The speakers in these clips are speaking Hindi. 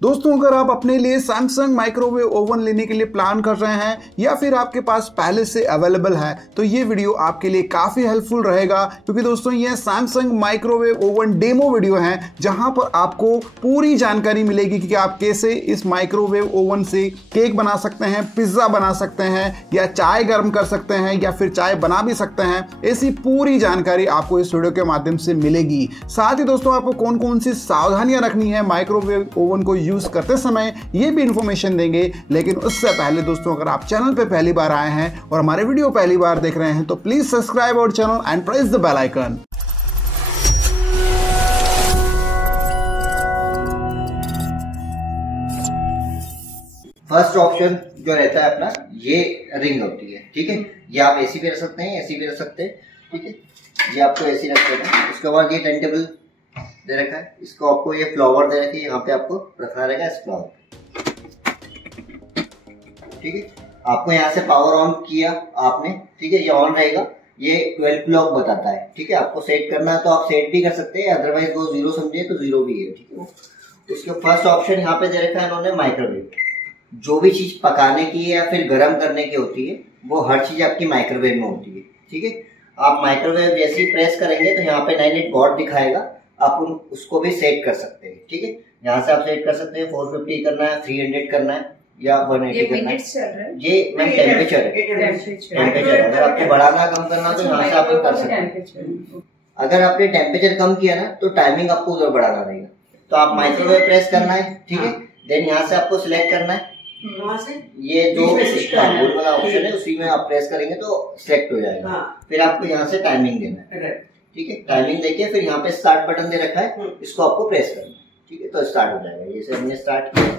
दोस्तों अगर आप अपने लिए सैमसंग माइक्रोवेव ओवन लेने के लिए प्लान कर रहे हैं या फिर आपके पास पहले से अवेलेबल है तो ये वीडियो आपके लिए काफ़ी हेल्पफुल रहेगा, क्योंकि दोस्तों ये Samsung microwave oven demo video है जहां पर आपको पूरी जानकारी मिलेगी कि आप कैसे इस माइक्रोवेव ओवन से केक बना सकते हैं, पिज्ज़ा बना सकते हैं या चाय गर्म कर सकते हैं या फिर चाय बना भी सकते हैं। ऐसी पूरी जानकारी आपको इस वीडियो के माध्यम से मिलेगी। साथ ही दोस्तों आपको कौन कौन सी सावधानियां रखनी है माइक्रोवेव ओवन को यूज करते समय ये भी इंफॉर्मेशन देंगे। लेकिन उससे पहले दोस्तों अगर आप चैनल पे पहली बार आए हैं और हमारे वीडियो पहली बार देख रहे हैं तो please subscribe our channel and press the bell icon. First option जो रहता है अपना ये रिंग होती है, ठीक है। ये आप एसी पे रख सकते हैं, एसी पे रख सकते हैं, ठीक है। ये आपको एसी रख देना है। उसके बाद ये टेंटेबल दे रखा है, इसको आपको ये फ्लावर दे रखी है, यहाँ पे आपको रखना रहेगा इस फ्लावर, ठीक है। आपको यहाँ से पावर ऑन किया आपने, ठीक है, ये ऑन रहेगा। ये 12 क्लॉक बताता है, ठीक है। आपको सेट करना है तो आप सेट भी कर सकते हैं, अदरवाइज वो 0 समझे तो 0 भी है, ठीक है। उसके फर्स्ट ऑप्शन यहाँ पे दे रखा है इन्होंने माइक्रोवेव। जो भी चीज पकाने की है या फिर गर्म करने की होती है वो हर चीज आपकी माइक्रोवेव में होती है, ठीक है। आप माइक्रोवेव जैसे ही प्रेस करेंगे तो यहाँ पे 98 वॉट दिखाएगा, आप उसको भी सेट कर सकते हैं, ठीक है। यहाँ से आप सेट कर सकते हैं 450 करना है, 300 करना है या 180 करना है। ये मैम टेम्परेचर है, टेम्परेचर। अगर आपको बढ़ाना कम करना तो यहाँ से आप कर सकते हैं। अगर आपने टेम्परेचर कम किया ना तो टाइमिंग आपको उधर बढ़ाना रहेगा। तो आप माइक्रोवेव प्रेस करना है, ठीक है। देन यहाँ से आपको सिलेक्ट करना है, ये जो गोल वाला ऑप्शन है उसी में आप प्रेस करेंगे तो सिलेक्ट हो जाएगा। फिर आपको यहाँ से टाइमिंग देना है, ठीक है। टाइमिंग देके फिर यहाँ पे स्टार्ट बटन दे रखा है, इसको आपको प्रेस करना है, ठीक है। तो स्टार्ट हो जाएगा। जैसे हमने स्टार्ट किया,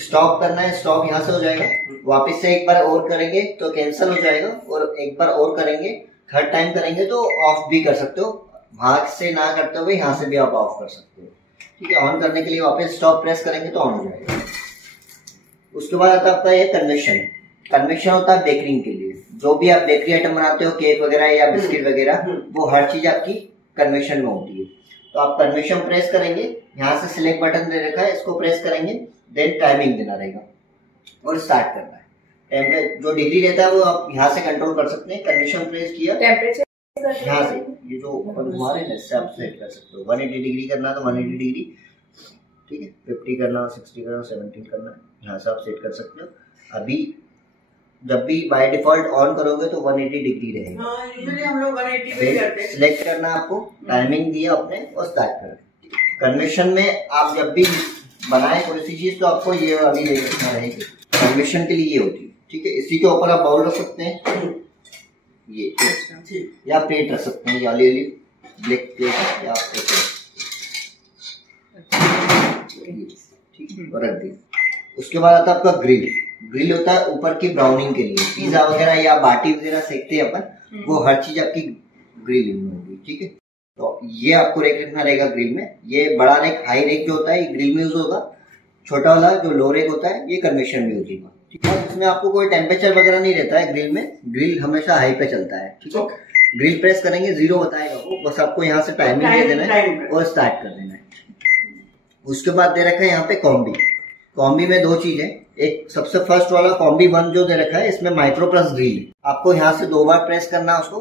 स्टॉप करना है, स्टॉप यहाँ से हो जाएगा। वापस से एक बार और करेंगे तो कैंसिल हो जाएगा, और एक बार और करेंगे, थर्ड टाइम करेंगे तो ऑफ भी कर सकते हो। भाग से ना करते हुए यहाँ से भी आप ऑफ कर सकते हो, ठीक है। ऑन करने के लिए वापस स्टॉप प्रेस करेंगे तो ऑन हो जाएगा। उसके बाद आता है आपका ये कन्वेक्शन। कन्वेक्शन होता है बेकरिंग के लिए। जो भी आप बेकरी आइटम बनाते हो, केक वगैरह या बिस्किट वगैरह, वो हर चीज आपकी कन्वेक्शन में होती है। तो आप कन्वेक्शन प्रेस करेंगे, यहाँ से सिलेक्ट बटन दे रखा है, इसको प्रेस करेंगे, देन टाइमिंग देना रहेगा और स्टार्ट करना है। टेम्परेचर जो डिग्री रहता है वो आप यहाँ से कंट्रोल कर सकते हैं। कन्वेक्शन प्रेस किया, टेम्परेचर यहाँ से ये जो अपन घुमा रहे हैं इससे आप सेट कर सकते हो। 180 डिग्री करना है तो 180 डिग्री, ठीक है। 50 करना, 60 करना, 17 करना है, यहाँ से आप सेट कर सकते हो। अभी जब भी बाय डिफॉल्ट ऑन करोगे तो 180 डिग्री रहेगा। हम लोग 180 पे करते हैं। सिलेक्ट करना है आपको, टाइमिंग दिया आपने और स्टार्ट करना। कन्वेक्शन में आप जब भी बनाए कोई सी चीज तो आपको ये वाली देखना रहेगी। कन्वेक्शन के लिए ये होती है, ठीक है। इसी के ऊपर आप बाउल रख सकते हैं, ये या प्लेट रख सकते हैं, वाली ब्लैक प्लेट या ठीक है, और रख दिया। उसके बाद आता है आपका ग्रिल। ग्रिल होता है ऊपर की ब्राउनिंग के लिए, पिज्जा वगैरह या बाटी वगैरह सेकते हैं अपन, वो हर चीज आपकी ग्रिल में होगी, ठीक है। तो ये आपको रेक रखना रहेगा ग्रिल में। ये बड़ा रेक, हाई रेक जो होता है ये ग्रिल में यूज होगा। छोटा वाला जो लो रेक होता है ये कन्वेक्शन में यूज होगा, ठीक है। इसमें आपको कोई टेम्परेचर वगैरह नहीं रहता है ग्रिल में। ग्रिल हमेशा हाई पे चलता है, ठीक है। ग्रिल प्रेस करेंगे 0 बताएगा वो, बस आपको यहाँ से टाइमिंग दे देना है और स्टार्ट कर देना है। उसके बाद दे रखा है यहाँ पे कॉम्बी। कॉम्बी में 2 चीज है। एक सबसे फर्स्ट वाला कॉम्बी 1 जो दे रखा है, इसमें माइक्रो प्लस ग्रिल। आपको यहाँ से 2 बार प्रेस करना है, उसको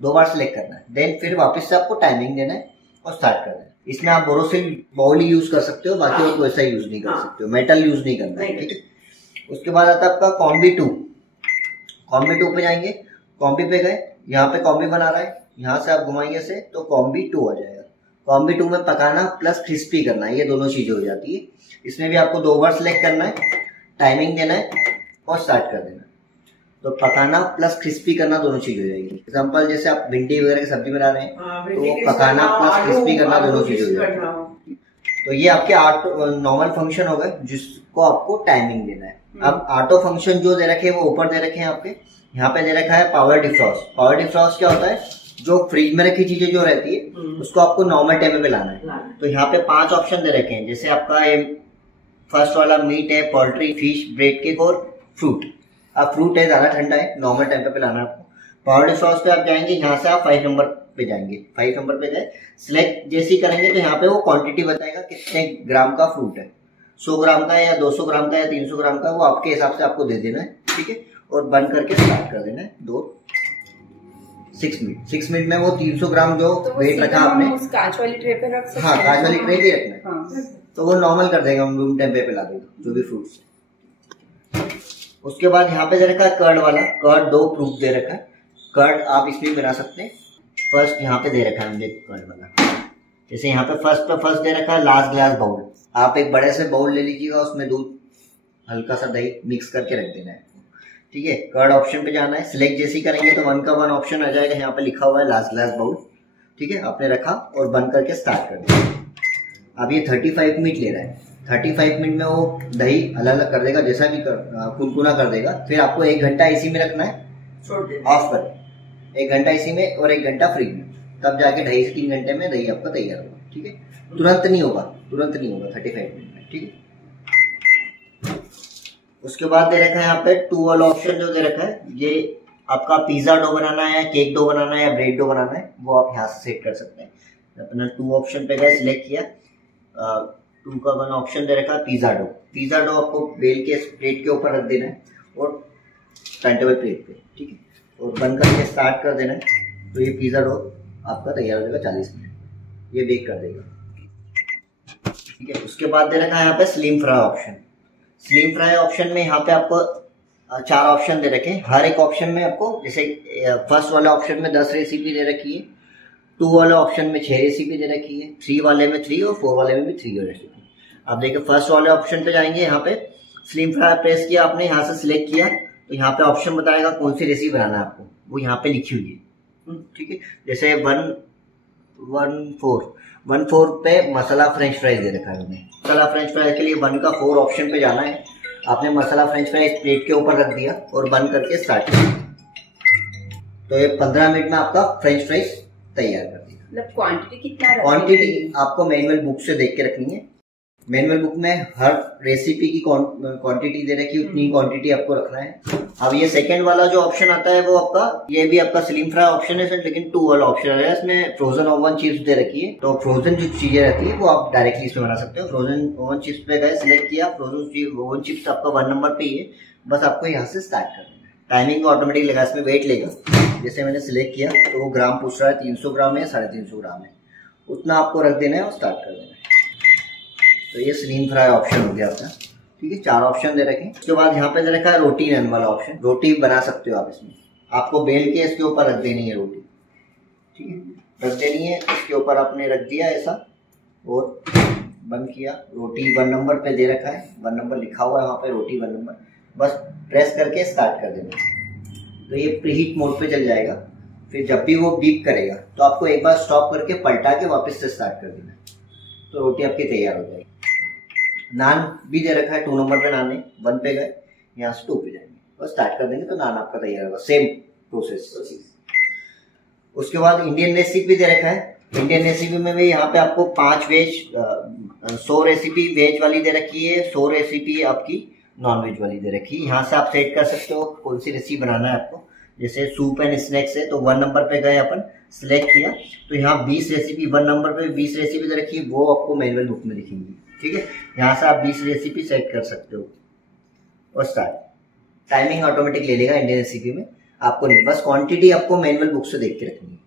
2 बार सिलेक्ट करना है, देन फिर वापस से आपको टाइमिंग देना है और स्टार्ट करना है। इसमें आप बोरोसिल बाउल ही यूज कर सकते हो, बाकी और कोई सा यूज नहीं कर सकते हो, मेटल यूज नहीं करना है, ठीक है। उसके बाद आता है आपका कॉम्बी 2। कॉम्बी 2 पे जाएंगे, कॉम्बी पे गए, यहाँ पे कॉम्बी बना रहा है, यहाँ से आप घुमाएंगे से तो कॉम्बी 2 आ जाएगा। कॉम्बी 2 में पकाना प्लस क्रिस्पी करना है, ये दोनों चीजें हो जाती है। इसमें भी आपको 2 बार सिलेक्ट करना है, टाइमिंग देना है और स्टार्ट कर देना है। तो पकाना प्लस क्रिस्पी करना दोनों चीज हो जाएगी। एग्जाम्पल जैसे आप भिंडी वगैरह की सब्जी बना रहे हैं तो पकाना प्लस क्रिस्पी करना दोनों चीज हो जाएगी। तो ये आपके नॉर्मल फंक्शन हो गए जिसको आपको टाइमिंग देना है। अब ऑटो फंक्शन जो दे रखे हैं वो ऊपर दे रखे हैं आपके, यहाँ पे दे रखा है पावर डिफ्रॉस्ट। पावर डिफ्रॉस्ट क्या होता है, जो फ्रिज में रखी चीजें जो रहती है उसको आपको नॉर्मल टेम्परेचर पे लाना है। तो यहाँ पे 5 ऑप्शन दे रखे हैं। जैसे आपका ये फर्स्ट वाला मीट है, पोल्ट्री, फिश, ब्रेड केक और फ्रूट। अब फ्रूट है ज्यादा ठंडा है, नॉर्मल टेम्परेचर पे लाना है आपको। पावर डिफ्रॉस्ट पे आप जाएंगे, यहाँ से आप 5 नंबर पे जाएंगे। 5 नंबर पे गए, सिलेक्ट जैसे ही करेंगे तो यहाँ पे वो क्वांटिटी बताएगा कितने ग्राम का फ्रूट है, 100 ग्राम का या 200 ग्राम का या 300 ग्राम का, वो आपके हिसाब से आपको दे देना है। ठीक है, और बंद करके स्टार्ट कर देना है 6 मिनट में वो 300 ग्राम जो वेट रखा आपने उस कांच वाली ट्रे पे रख सकते हैं। हाँ, कांच वाली ट्रे पे रखना है। हाँ। तो वो नॉर्मल कर देगा, रूम टेम्परेचर पे ला देगा जो भी फ्रूट्स। उसके बाद यहाँ पे दे रखा है कर्ड वाला, कर्ड 2 प्रूफ दे रखा है। कर्ड आप इसमें बना सकते हैं। फर्स्ट यहाँ पे दे रखा है मुझे कर्ड वाला, जैसे यहाँ पे फर्स्ट दे रखा है लार्ज ग्लास बाउल। आप एक बड़े से बाउल ले लीजिएगा, उसमें दूध हल्का सा दही मिक्स करके रख देना है। ठीक है, कर्ड ऑप्शन पे जाना है, सिलेक्ट जैसे ही करेंगे तो 1 का 1 ऑप्शन आ जाएगा, यहाँ पे लिखा हुआ है लार्ज ग्लास बाउल। ठीक है, आपने रखा और बंद करके स्टार्ट कर दिया। अब ये 35 मिनट ले रहा है, 35 मिनट में वो दही अलग अलग कर देगा, जैसा भी कुनकुना कर देगा। फिर आपको 1 घंटा इसी में रखना है, ऑफ कर 1 घंटा इसी में और 1 घंटा फ्रिज में, तब जाके 2.5 से 3 घंटे में दही आपका तैयार होगा। ठीक है, तुरंत नहीं होगा 35 मिनट में। ठीक है, उसके बाद दे रखा है यहाँ पे 2 वाला ऑप्शन जो दे रखा है, ये आपका पिज्जा डो बनाना है, केक डो बनाना है या ब्रेड डो बनाना है, वो आप यहाँ से सेट कर सकते हैं। अपना 2 ऑप्शन पे गए, सिलेक्ट किया, 2 का 1 ऑप्शन दे रखा है पिज्जा डो। पिज्जा डो आपको बेल के प्लेट के ऊपर रख देना है और टर्नटेबल प्लेट पे। ठीक है, और बंद करके स्टार्ट कर देना है, तो ये पिज्जा डो आपका तैयार हो जाएगा 40 मिनट, ये बेक कर देगा। ठीक है, उसके बाद दे रखा है यहाँ पे slim fry option. Slim fry option में यहाँ पे आपको 4 ऑप्शन दे रखे हैं। हर एक ऑप्शन में आपको, जैसे फर्स्ट वाले ऑप्शन में 10 रेसिपी दे रखी है, 2 वाले ऑप्शन में 6 रेसिपी दे रखी है, 3 वाले में 3 और 4 वाले में भी 3 रेसिपी। आप देखिए फर्स्ट वाले ऑप्शन पे जाएंगे, यहाँ पे स्लिम फ्राई प्रेस किया आपने, यहाँ से सिलेक्ट किया तो यहाँ पे ऑप्शन बताएगा कौन सी रेसिपी बनाना है आपको, वो यहाँ पे लिखी हुई है। ठीक है, जैसे 1.4 पे मसाला फ्रेंच फ्राइज दे रखा है उन्हें। मसाला फ्रेंच फ्राइज के लिए 1 का 4 ऑप्शन पे जाना है। आपने मसाला फ्रेंच फ्राइज प्लेट के ऊपर रख दिया और बंद करके स्टार्ट किया, तो ये 15 मिनट में आपका फ्रेंच फ्राइज तैयार कर दिया। मतलब क्वांटिटी कितना रखना है? क्वांटिटी आपको मैनुअल बुक से देख के रखनी है। मैनुअल बुक में हर रेसिपी की क्वांटिटी दे रखी है, उतनी क्वांटिटी आपको रखना है। अब ये सेकंड वाला जो ऑप्शन आता है वो आपका, ये भी आपका स्लिम फ्राई ऑप्शन है सर, लेकिन 2 वाला ऑप्शन है। इसमें फ्रोजन ओवन चिप्स दे रखी है, तो फ्रोजन जो चीजें रहती है वो आप डायरेक्टली इसमें बना सकते हो। फ्रोजन ओवन चिप्स पे गए, सिलेक्ट किया, फ्रोजन ओवन चिप्स आपका 1 नंबर पे ही है, बस आपको यहाँ से स्टार्ट करना है। टाइमिंग ऑटोमेटिक लगा, इसमें वेट लेगा। जैसे मैंने सिलेक्ट किया तो वो ग्राम पूछ रहा है, 300 ग्राम है 350 ग्राम है, उतना आपको रख देना है और स्टार्ट कर देना है। तो ये स्लिम फ्राई ऑप्शन हो गया आपका। ठीक है, 4 ऑप्शन दे रखे। उसके बाद यहाँ पे दे रखा है रोटी नन वाला ऑप्शन। रोटी बना सकते हो आप इसमें, आपको बेल के इसके ऊपर रख देनी है रोटी। ठीक है, रख देनी है, इसके ऊपर आपने रख दिया ऐसा और बंद किया। रोटी 1 नंबर पे दे रखा है, 1 नंबर लिखा हुआ है वहाँ पे, रोटी 1 नंबर, बस प्रेस करके स्टार्ट कर देना। तो ये प्रीहीट मोड पे चल जाएगा। फिर जब भी वो बीप करेगा तो आपको एक बार स्टॉप करके पलटा के वापस से स्टार्ट कर देना, तो रोटी आपकी तैयार हो जाएगी। नान भी दे रखा है, 2 नंबर पे नान है, 1 पे गए, यहाँ से 2 पे जाएंगे और स्टार्ट कर देंगे तो नान आपका तैयार होगा। Same process. उसके बाद इंडियन रेसिपी दे रखा है। इंडियन रेसिपी में भी यहाँ पे आपको 5 वेज 100 रेसिपी वेज वाली दे रखी है, 100 रेसिपी आपकी नॉन वेज वाली दे रखी है। यहाँ से आप सेट कर सकते हो कौन सी रेसिपी बनाना है आपको। जैसे सूप एंड स्नैक्स है तो 1 नंबर पे गए, अपन सिलेक्ट किया तो यहाँ 20 रेसिपी 1 नंबर पे 20 रेसिपी दे रखी है, वो आपको मैनुअल बुक में लिखेंगी। ठीक है, यहाँ से आप 20 रेसिपी सेट कर सकते हो और स्टार्ट। टाइमिंग ऑटोमेटिक ले लेगा इंडियन रेसिपी में, आपको नहीं, बस क्वांटिटी आपको मैनुअल बुक से देख के रखनी है।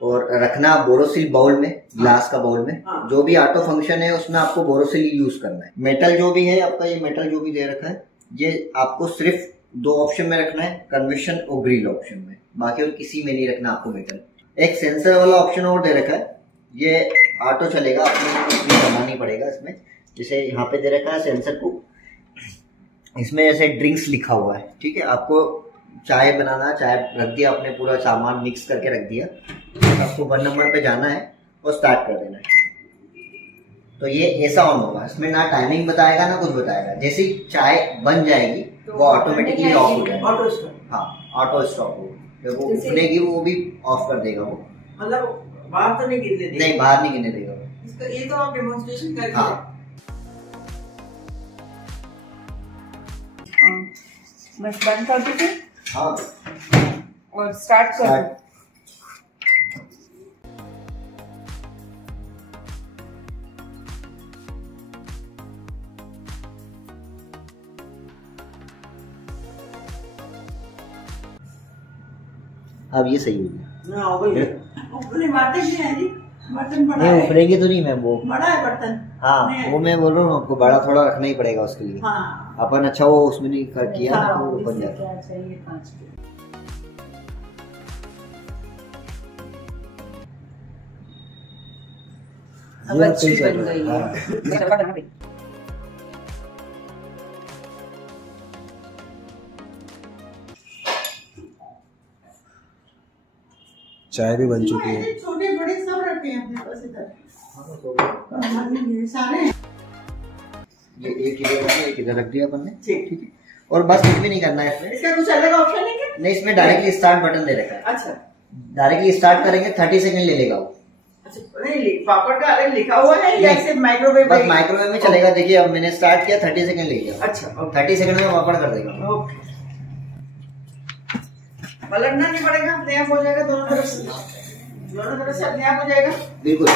और रखना बोरोसिल बाउल में, ग्लास का बाउल में। जो भी ऑटो फंक्शन है उसमें आपको बोरोसिल यूज करना है। मेटल जो भी है आपका, ये मेटल जो भी दे रखा है, ये आपको सिर्फ 2 ऑप्शन में रखना है, कन्वेक्शन और ग्रिल ऑप्शन में, बाकी और किसी में नहीं रखना आपको मेटल। एक सेंसर वाला ऑप्शन और दे रखा है, ये ऑटो चलेगा, आपको कुछ भी करना नहीं पड़ेगा इसमें। जैसे यहाँ पे दे रखा है सेंसर को, इसमें जैसे ड्रिंक्स लिखा हुआ है। ठीक है, आपको चाय बनाना, चाय रख दिया आपने, पूरा सामान मिक्स करके रख दिया, आपको 1 नंबर पे जाना है और स्टार्ट कर देना है। तो ये ऐसा ऑन होगा, इसमें ना टाइमिंग बताएगा ना कुछ बताएगा। जैसे ही चाय बन जाएगी तो वो ऑटोमेटिकली ऑफ हो जाएगा। हाँ, ऑटो स्टॉप होगा, जब वो उठनेगी वो भी ऑफ कर देगा। वो मतलब बाहर तो नहीं गिरने देगा? नहीं, बाहर नहीं गिरने देगा। ये तो आप डेमोन्स्ट्रेशन करके। हाँ, बस बंद कर दीजिए। हाँ, और स्टार्ट कर। अब ये सही हो गया। हाँ, उबले मारते नहीं हैं जी, बर्तन बड़ा नहीं है। उफरेंगे तो नहीं मैम, वो बड़ा है बर्तन। हाँ वो मैं बोल रहा हूँ आपको, बड़ा थोड़ा रखना ही पड़ेगा उसके लिए। हाँ। अपन अच्छा वो उसमें नहीं कर किया हाँ, तो वो बन इसमें जाता। क्या चाहिए, 5 किलो। अब ये अच्छी सही बन चल रहा गई है। है। हाँ। चाय भी बन चुकी है। छोटे बड़े सब रखे हैं अपने पास इधर। सारे ये एक इधर रख दिया अपन ने। ठीक। ठीक है, और बस कुछ भी नहीं करना है इसमें। इसका कुछ अलग ऑप्शन है क्या? नहीं, इसमें डायरेक्टली स्टार्ट बटन दे रखा है। अच्छा डायरेक्टली स्टार्ट करेंगे 30 सेकंड ले लेगा वो। अच्छा, नहीं पापड़ का अलग लिखा हुआ है या नहीं, सिर्फ माइक्रोवेव? बस माइक्रोवेव में चलेगा। देखिए अब मैंने स्टार्ट किया, 30 सेकंड ले गया। अच्छा 30 सेकंड में पापड़ कर देगा। ओके। पलटना नहीं पड़ेगा, अपने आप हो जाएगा। दोनों तरफ से अपने आप हो जाएगा। बिल्कुल।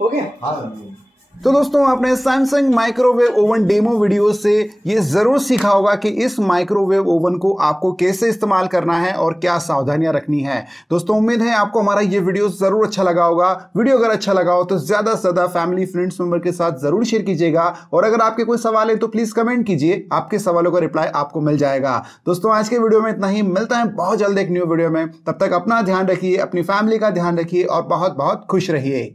हो गया। हाँ तो दोस्तों आपने Samsung microwave oven demo video से ये जरूर सीखा होगा कि इस माइक्रोवेव ओवन को आपको कैसे इस्तेमाल करना है और क्या सावधानियां रखनी है। दोस्तों उम्मीद है आपको हमारा ये वीडियो जरूर अच्छा लगा होगा। वीडियो अगर अच्छा लगा हो तो ज्यादा से ज्यादा फैमिली फ्रेंड्स मेंबर के साथ जरूर शेयर कीजिएगा, और अगर आपके कोई सवाल है तो प्लीज कमेंट कीजिए, आपके सवालों का रिप्लाई आपको मिल जाएगा। दोस्तों आज के वीडियो में इतना ही, मिलता है बहुत जल्द एक न्यू वीडियो में। तब तक अपना ध्यान रखिए, अपनी फैमिली का ध्यान रखिए और बहुत बहुत खुश रहिए।